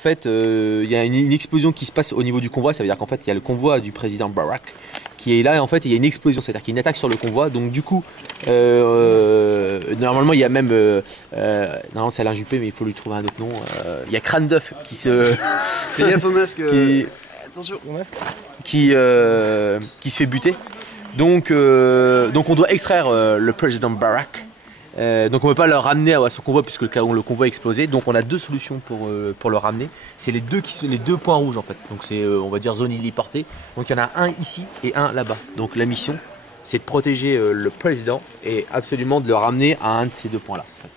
En fait, il y a une explosion qui se passe au niveau du convoi. Ça veut dire qu'en fait, il y a le convoi du président Barack qui est là. Et en fait, il y a une explosion, c'est-à-dire qu'il y a une attaque sur le convoi. Donc du coup, normalement, il y a même... non, c'est Alain Juppé, mais il faut lui trouver un autre nom. Il y a Crâne d'œuf qui se... Fais gaffe au masque. Attention au masque. Qui se fait buter. Donc on doit extraire le président Barack. Donc on ne peut pas le ramener à son convoi puisque le convoi a explosé. Donc on a deux solutions pour le ramener. C'est les deux points rouges en fait. Donc c'est on va dire zone héliportée. Donc il y en a un ici et un là-bas. Donc la mission c'est de protéger le président et absolument de le ramener à un de ces deux points là. En fait.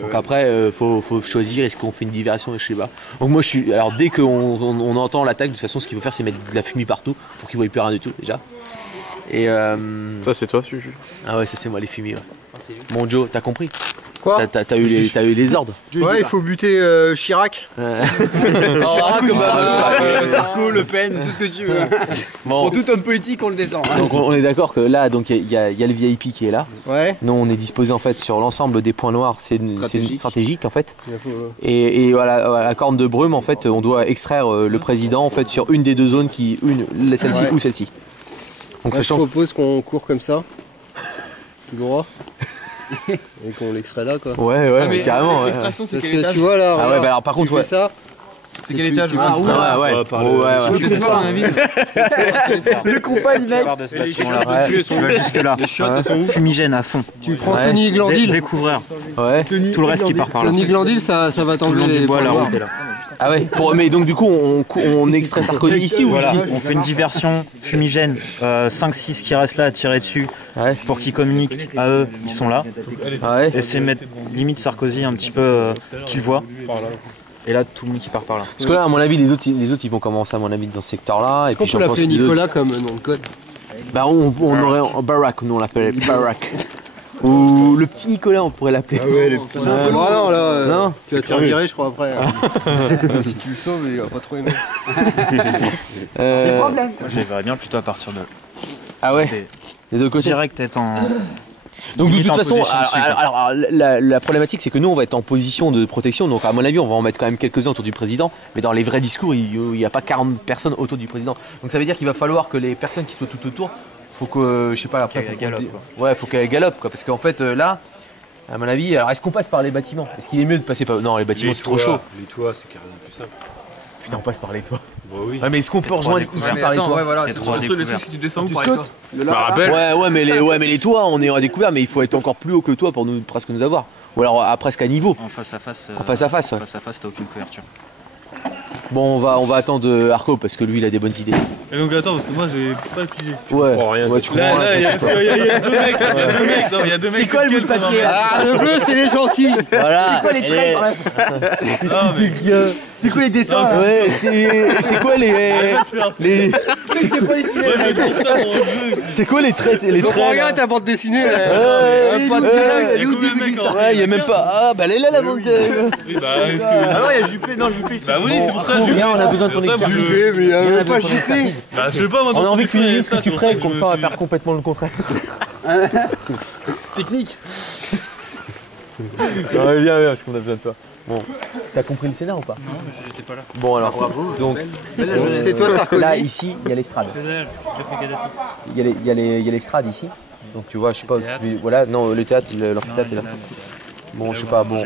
Donc après faut choisir est-ce qu'on fait une diversion et je sais pas. Donc moi alors dès qu'on entend l'attaque de toute façon ce qu'il faut faire c'est mettre de la fumée partout pour qu'ils ne voient plus rien du tout déjà. Et ça c'est toi Suju. Ah ouais ça c'est moi les fumiers. Ouais. Bon Joe, t'as compris? Quoi? T'as eu les ordres? Ouais, il faut buter Chirac. Sarko, Le Pen, tout ce que tu veux. Bon. Pour tout homme politique, on le descend. Donc on est d'accord que là, donc il y a le VIP qui est là. Ouais. Nous, on est disposé en fait sur l'ensemble des points noirs. C'est stratégique en fait. Et voilà, à la corne de brume en fait, on doit extraire le président en fait sur une des deux zones celle-ci ou celle-ci. Donc moi, je propose qu'on court comme ça, tout droit. Et qu'on l'extrait là quoi. Ouais, mais carrément. L'extraction c'est quel étage? Tu vois là. Ah ouais, bah alors par contre, tu fais ça. C'est quel étage? Ah ouais. Le compas du mec. Les chiottes elles sont où? Fumigène à fond. Tu prends Tony Glandil. Découvreur. Ouais. Tout le reste qui part par là. Tony Glandil ça va t'enlever les bois, la route est là. Ah ouais. Mais donc du coup on extrait Sarkozy ici ou ici? On fait une diversion fumigène, 5-6 qui restent là à tirer dessus pour qu'ils communiquent à eux, ils sont là. Et c'est mettre limite Sarkozy un petit peu qu'ils voient. Et là tout le monde qui part par là. Parce que là à mon avis les autres ils vont commencer à mon avis dans ce secteur là. Est-ce qu'on peut l'appeler Nicolas comme nom de code? Bah on aurait Barack, nous on l'appelle Barack. Ou le petit Nicolas on pourrait l'appeler. Ah ouais les petits. Non là non, tu vas te faire virer je crois après. Si tu le sauves il va pas trop aimer. Des problèmes. Moi je les verrais bien plutôt à partir de. Ah ouais. Les deux côtés. Direct être en. Donc de toute façon, alors, la problématique c'est que nous on va être en position de protection, donc à mon avis on va en mettre quand même quelques-uns autour du président, mais dans les vrais discours il n'y a pas 40 personnes autour du président. Donc ça veut dire qu'il va falloir que les personnes qui soient tout autour, faut que, je sais pas, après, faut qu'elles galopent quoi, parce qu'en fait là, à mon avis, alors est-ce qu'on passe par les bâtiments? Est-ce qu'il est mieux de passer par... Non les bâtiments c'est trop chaud. Les toits c'est carrément plus simple. Putain on passe par les toits. Bah oui. Ouais, mais est-ce qu'on peut rejoindre ici par les toits? Ouais voilà, c'est le truc que tu descends par les toits. Ouais mais les toits on est à découvert mais il faut être encore plus haut que le toit pour presque nous avoir. Ou alors presque à niveau. En face à face. En face à face. En face à face t'as aucune couverture. Bon on va attendre Arco parce que lui il a des bonnes idées. Et donc attends parce que moi j'ai pas pigé. Ouais, tu comprends. Là il y a deux mecs, il y a deux mecs. C'est quoi le bout de papier? Ah le bleu c'est les gentils. Voilà. C'est quoi les traits? C'est quoi les dessins? Ouais, c'est quoi c'est quoi les traits? Regarde ta bande dessinée. Il y a même pas. Ah bah elle est là la bande. Oui bah est-ce que. Ah non il y a Juppé, non Juppé. Bah oui c'est pour ça Juppé. On a besoin de ton expertise. Mais il y a pas Juppé. Bah je sais pas moi. On a envie que tu nous dises ce que tu ferais, comme ça on va faire complètement le contraire. Technique. Viens parce qu'on a besoin de toi. Bon, t'as compris le scénar ou pas? Non mais j'étais pas là. Bon alors, donc c'est toi Sarkozy. Là ici il y a l'estrade. Il y a l'estrade ici. Donc tu vois, je sais pas, voilà, non le théâtre, l'amphithéâtre est là. Bon je sais pas, bon.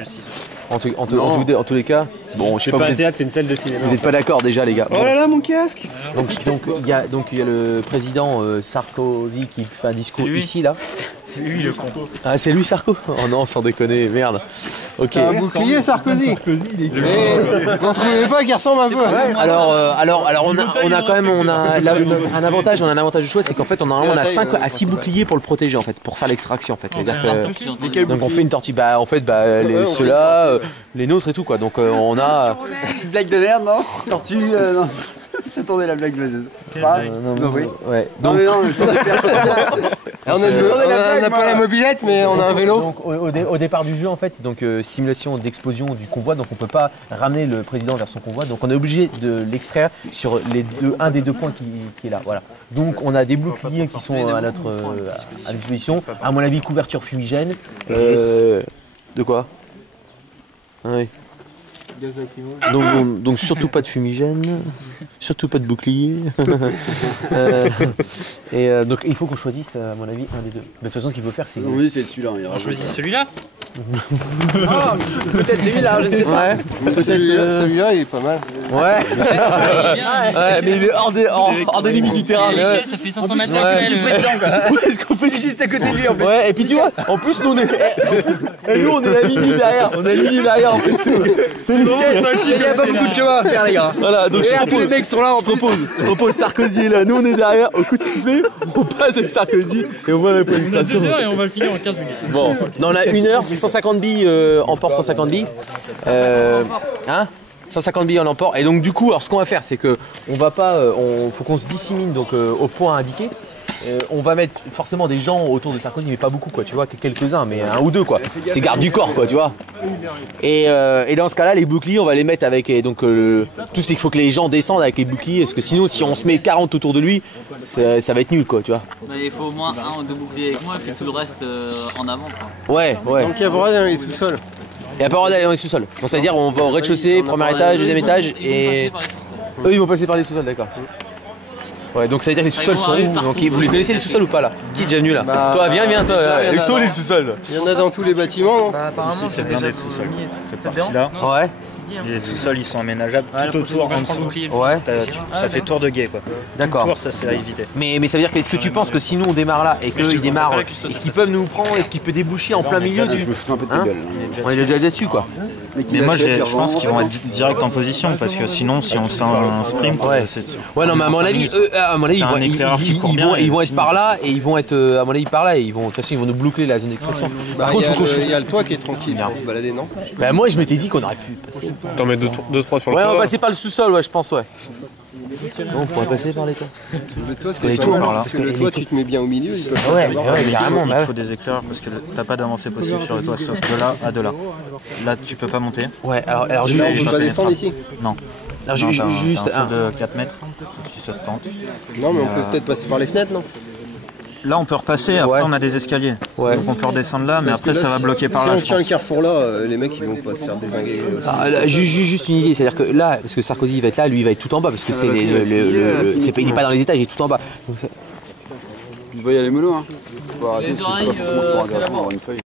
En tous les cas, bon je sais pas. C'est pas un théâtre, c'est une salle de cinéma. Vous êtes pas d'accord déjà les gars. Oh là là mon casque. Donc il y a le président Sarkozy qui fait un discours ici là. C'est lui le con. Ah c'est lui Sarko? Oh non sans déconner, merde. Ok. Un bouclier Sarkozy. Vous trouvez pas qu'il ressemble un peu? Alors on a quand même un avantage, de choix, c'est qu'en fait on a 5 à 6 boucliers pour le protéger en fait, pour faire l'extraction en fait. C'est-à-dire que donc on fait une tortue, ceux-là, les nôtres et tout quoi. Donc on a Une blague de merde non? Tortue non. J'attendais la blague vaseuse. ouais. Donc on n'a pas la mobilette mais on a un vélo. Donc au départ du jeu en fait, donc simulation d'explosion du convoi, donc on peut pas ramener le président vers son convoi, donc on est obligé de l'extraire sur un des deux points qui est là. Voilà. Donc on a des boucliers qui sont à disposition. À mon avis couverture fumigène. De quoi? Ah oui. Donc surtout pas de fumigène, surtout pas de bouclier. Donc il faut qu'on choisisse, à mon avis, un des deux. Mais de toute façon, ce qu'il faut faire, c'est... Oui, c'est celui-là. On choisit celui-là. Peut-être celui-là, je ne sais pas. Peut-être celui-là, il est pas mal. Ouais. Mais il est hors des limites du terrain. L'échelle, ça fait 500 mètres là. Est-ce qu'on fait juste à côté de lui en plus? Ouais, et puis tu vois, en plus nous on est la ligne derrière. On est la ligne derrière en plus. C'est une pièce. Il n'y a pas beaucoup de chemin à faire les gars. Voilà, donc tous les mecs sont là en plus. Je propose Sarkozy est là, nous on est derrière, au coup de sifflet, on passe avec Sarkozy et on voit la On a 2 présentation. heures et on va le finir en 15 minutes. Bon, on a 1 heure, 150 billes en port, 150 billes. 150 billes en emport. Et donc du coup, alors ce qu'on va faire, c'est que on va pas, faut qu'on se dissémine donc au point indiqué. On va mettre forcément des gens autour de Sarkozy, mais pas beaucoup quoi, tu vois, quelques-uns, mais un ou deux quoi. C'est garde du corps quoi, tu vois. Et dans ce cas-là, les boucliers, on va les mettre avec tout c'est qu'il faut que les gens descendent avec les boucliers, parce que sinon, si on se met 40 autour de lui, ça va être nul quoi, tu vois. Bah, il faut au moins 1 ou 2 boucliers avec moi et puis tout le reste en avant quoi. Ouais. Donc il y a pas droit dans les sous-sols. Il n'y a pas le droit d'aller dans les sous-sols. Donc ça veut dire on va au rez-de-chaussée, premier étage, deuxième étage, et eux ils vont passer par les sous-sols, d'accord. Ouais, donc ça veut dire que les sous-sols sont où? Donc vous les connaissez les sous-sols ou pas là? Qui est déjà venu là? Toi viens toi, les sous-sols. Il y en a dans tous les bâtiments. Ici, c'est blindé de sous-sol. Cette partie-là, Ouais. les sous-sols ils sont aménageables tout autour, en dessous. Ouais. Ça fait tour de guet quoi. D'accord. Tour, ça c'est à éviter. Mais ça veut dire que est-ce que tu penses que si nous on démarre là et qu'eux ils démarrent, est-ce qu'ils peuvent nous prendre? Est-ce qu'ils peuvent déboucher en plein milieu du... Hein? On est déjà dessus quoi. Mais moi je pense qu'ils vont être direct en position parce que sinon si on fait un sprint, Ouais. Ouais non mais à mon avis, ils vont être par là et ils vont être à mon avis par là et de toute façon ils vont nous bloquer la zone d'extraction. Par contre, Il y a le toit qui est tranquille pour se balader, non? bah moi je m'étais dit qu'on aurait pu passer. T'en mets 2-3 sur le Ouais, on toit. va passer par le sous-sol, ouais, je pense, ouais. On pourrait passer par les toits. Le toit, les c'est pas tours, mal, alors, parce que le toit, tu te mets bien au milieu. Il peut... Ouais, carrément, il faut des éclaireurs parce que t'as pas d'avancée possible sur le toit sauf de là à de là. Là tu peux pas monter. Ouais, alors Là, on peut pas descendre ici. Non. Alors, Non, juste t'as un saut de 4 mètres si ça te tente. Non, mais on peut peut-être passer par les fenêtres, non? Là on peut repasser, après on a des escaliers. Ouais. Donc on peut redescendre là, mais Parce après que là, ça va bloquer par si là. on je tient le pense. carrefour là, les mecs ils vont pas se faire désinguer. juste une idée, c'est-à-dire que là, parce que Sarkozy il va être là, lui il va être tout en bas, parce que c'est il est pas dans les étages, il est tout en bas. Donc, Il va y aller mollo, hein. Les oreilles, Faut pas forcément se prendre un garçon, avoir une feuille.